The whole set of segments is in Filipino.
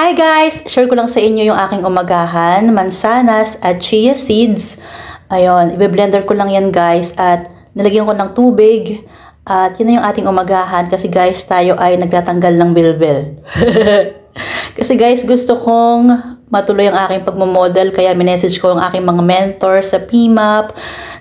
Hi guys! Share ko lang sa inyo yung aking umagahan, mansanas at chia seeds. Ayun, i-blender ko lang yan guys at nilagyan ko ng tubig. At yun na yung ating umagahan kasi guys tayo ay nagtatanggal ng bilbil. Kasi guys gusto kong matuloy ang aking pagmamodel kaya minessage ko ang aking mga mentor sa PMAP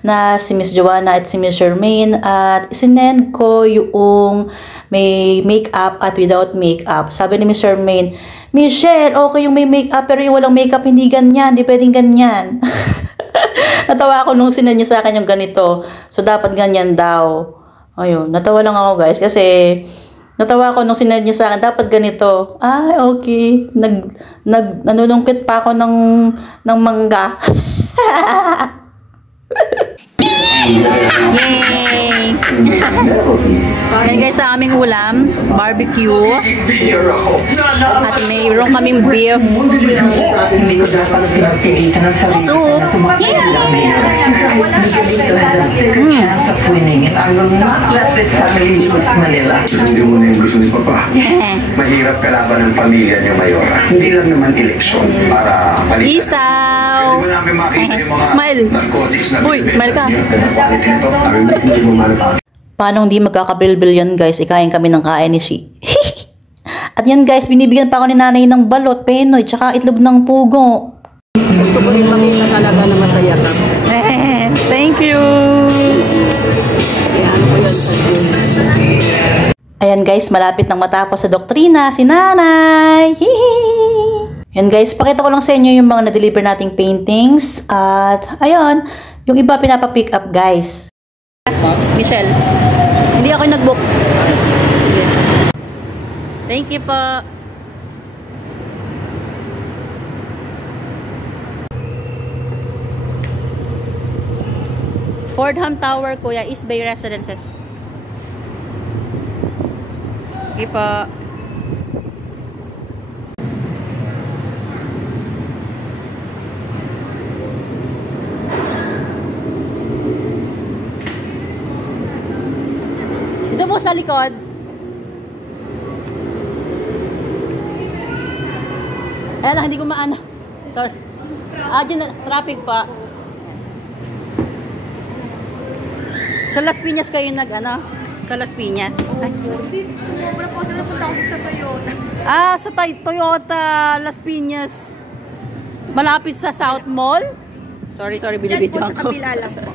na si Miss Joanna at si Miss Charmaine at isinend ko yung may makeup at without makeup. Sabi ni Miss Charmaine, Michelle, okay yung may makeup pero yung walang makeup hindi ganyan, hindi pwedeng ganyan. Natawa ako nung sinend niya sa akin yung ganito. So dapat ganyan daw. Ayun, natawa lang ako guys kasi natawa ako nung sinend niya sa akin, dapat ganito. Ah, okay. Nanulungkit pa ako ng mangga. Yay! Yan guys sa aming ulam, barbecue. At mayroon kaming beef. Soup. Hindi mo na yung gusto ni Papa. Mahirap kalaban ng pamilya niyo, Mayora. Hindi lang naman eleksyon para palitan. Isaw! Pwede mo namin makita yung mga Smile! narcotics na Uy, smile ka! Paano hindi magkakabilbil yun guys? Ikain kami ng kain ni Shi. At yan guys, binibigyan pa ako ni nanay ng balot, penoy, tsaka itlog ng pugo. Gusto ko rin makita talaga na masaya ka. Thank you! Kaya ano ko yun sa Ayan guys, malapit nang matapos sa doktrina si nanay. Hihi! Yan guys, pakita ko lang sa inyo yung mga na-deliver nating paintings. At ayun, yung iba pinapa-pick up guys. Michelle, hindi ako nag-book. Thank you po. Fordham Tower, kuya, East Bay Residences. Thank you po. Dito po sa likod. Ayan lang, hindi ko maano. Sorry. Dyan na, traffic pa. Sa Las Piñas kayo nag-ano? Sa Las Piñas. Ay. Sumobra po sila punta ako sa Toyota. Sa Toyota Las Piñas. Malapit sa South Mall. Sorry, binibidyo ako. Diyan po sa kabila lang po.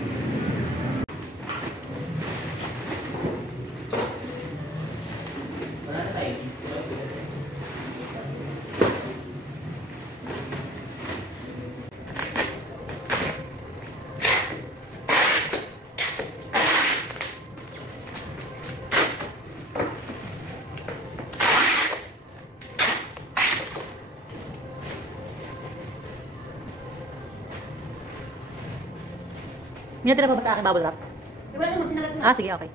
Minatira pa ba sa akin bubble wrap? Wala naman, sinagat mo. Sige, okay.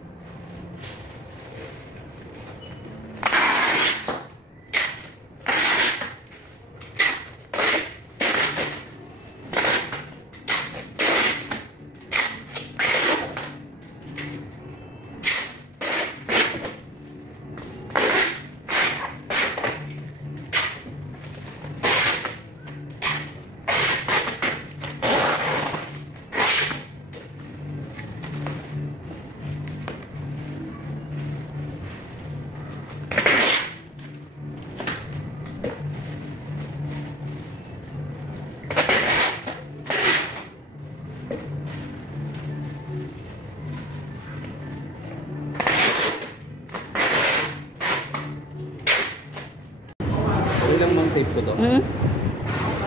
Ilang mang tape ko to?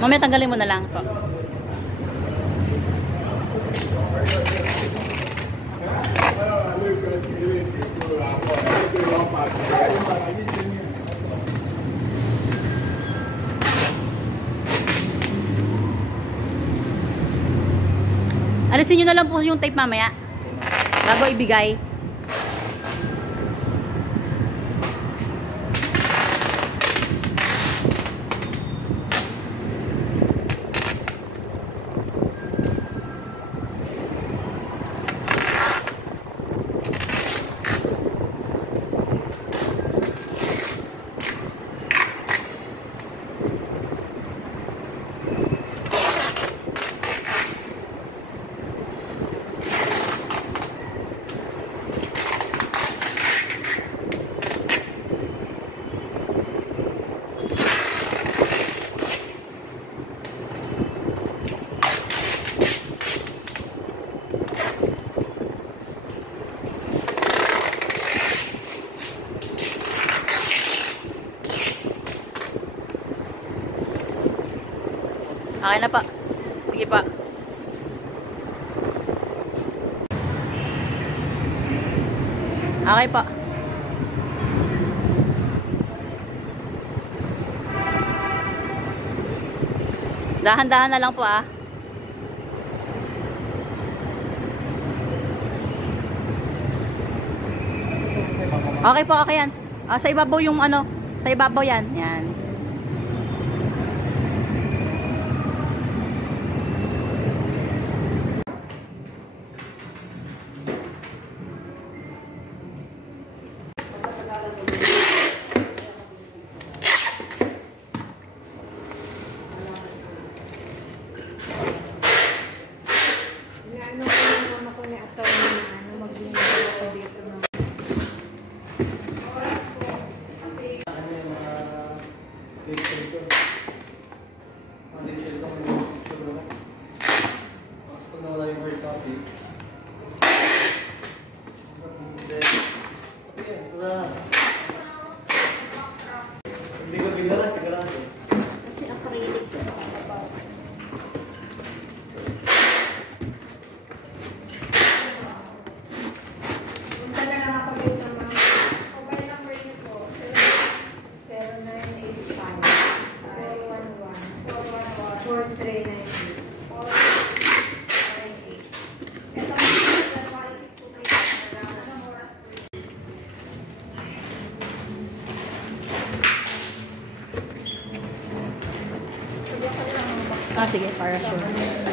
Mamaya tanggalin mo na lang po. Alisin nyo na lang po yung tape mamaya bago ibigay. Okay na pa. Sige pa. Okay pa. Dahan-dahan na lang po ah. Okay po, okay yan. Sa ibabaw yung ano, sa ibabaw yan. Yan. Ano ko yung mama ko ni attorney na ano magbibigay ako dito ng kasi acrylic. Punta na lang ako dito ng mobile number niyo po. 0985 411 4398. Ito ang Sige, para sure.